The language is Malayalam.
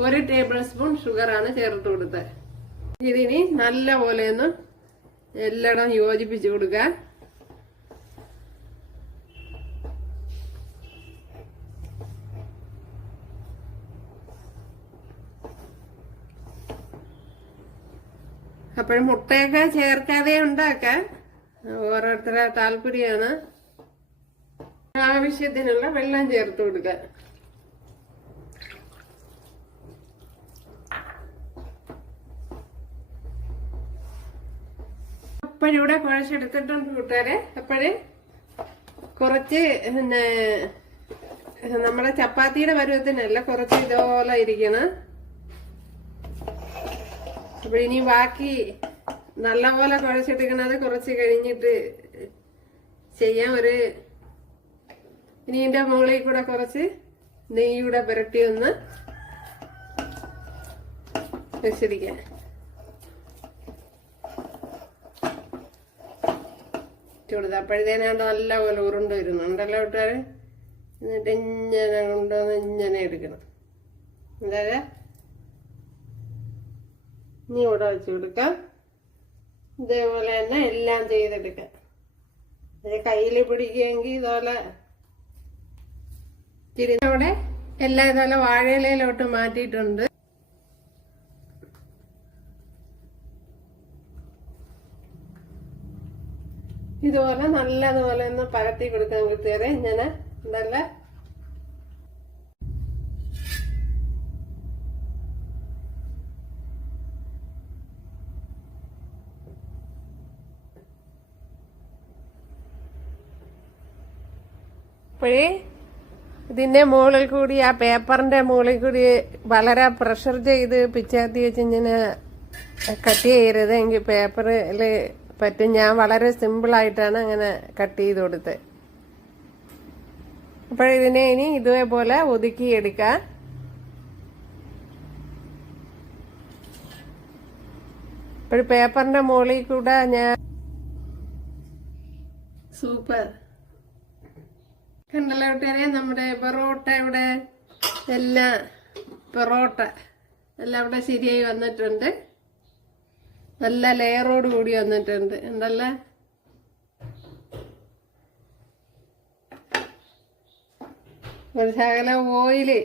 1 ടേബിൾ സ്പൂൺ ഷുഗറാണ് ചേർത്ത് കൊടുത്തത്. ഇതിനി നല്ലപോലെ ഒന്ന് എല്ലായിടം യോജിപ്പിച്ചു കൊടുക്കുക. അപ്പോഴും മുട്ടയൊക്കെ ചേർക്കാതെ ഉണ്ടാക്കാൻ ഓരോരുത്തരുടെ താല്പര്യമാണ്. ആവശ്യത്തിനുള്ള വെള്ളം ചേർത്ത് കൊടുക്കുക. അപ്പോഴിവിടെ കുഴച്ചെടുത്തിട്ടുണ്ട് കൂട്ടുകാരെ. അപ്പോഴേ കുറച്ച് പിന്നെ നമ്മുടെ ചപ്പാത്തിയുടെ പരുവത്തിനല്ല, കുറച്ച് ഇതുപോലെ ഇരിക്കണം. അപ്പൊ ഇനി ബാക്കി നല്ലപോലെ കുഴച്ചെടുക്കണത് കുറച്ച് കഴിഞ്ഞിട്ട് ചെയ്യാം. ഇനി ഇതിന്റെ മുകളിൽ കൂടെ കുറച്ച് നെയ്യൂടെ പുരട്ടി ഒന്ന് വെച്ചിരിക്കാം. കൊടുത്ത് അപ്പോഴത്തേനാണ്ട് നല്ലപോലെ ഉരുണ്ട് വരുന്നുണ്ടല്ലോ കൂട്ടുകാര്. എന്നിട്ട് ഇങ്ങനെ കൊണ്ടുവന്ന് ഇങ്ങനെ എടുക്കണം. എന്തായാ ഇനി ഇവിടെ വെച്ച് കൊടുക്കാം. ഇതേപോലെ തന്നെ എല്ലാം ചെയ്തെടുക്കാം. കയ്യിൽ പിടിക്കുമെങ്കിൽ ഇതുപോലെ അവിടെ എല്ലാം ഇതുപോലെ വാഴയിലയിലോട്ട് മാറ്റിയിട്ടുണ്ട്. ഇതുപോലെ നല്ലതുപോലെ ഒന്ന് പരത്തി കൊടുക്കാൻ കിട്ടിയാലേ ഇങ്ങനെ നല്ല അപ്പോഴേ ഇതിന്റെ മുകളിൽ കൂടി ആ പേപ്പറിന്റെ മുകളിൽ കൂടി വളരെ പ്രഷർ ചെയ്ത് പിച്ചാത്തി വെച്ച് ഇങ്ങനെ കട്ട് ചെയ്യരുത്, എങ്കിൽ പേപ്പറിൽ പറ്റും. ഞാൻ വളരെ സിമ്പിളായിട്ടാണ് അങ്ങനെ കട്ട് ചെയ്ത് കൊടുത്തത്. അപ്പോഴിതിനെ ഇനി ഇതേപോലെ ഒതുക്കിയെടുക്കാം. ഒരു പേപ്പറിന്റെ മുകളിൽ കൂടെ ഞാൻ സൂപ്പർ കണ്ടല്ലോ കൂട്ടുകാരെ. നമ്മുടെ പൊറോട്ട ഇവിടെ എല്ലാം ഇവിടെ ശരിയായി വന്നിട്ടുണ്ട്. നല്ല ലെയറോട് കൂടി വന്നിട്ടുണ്ട്. ഉണ്ടല്ലേ ഒരു ശകലം ഓയില്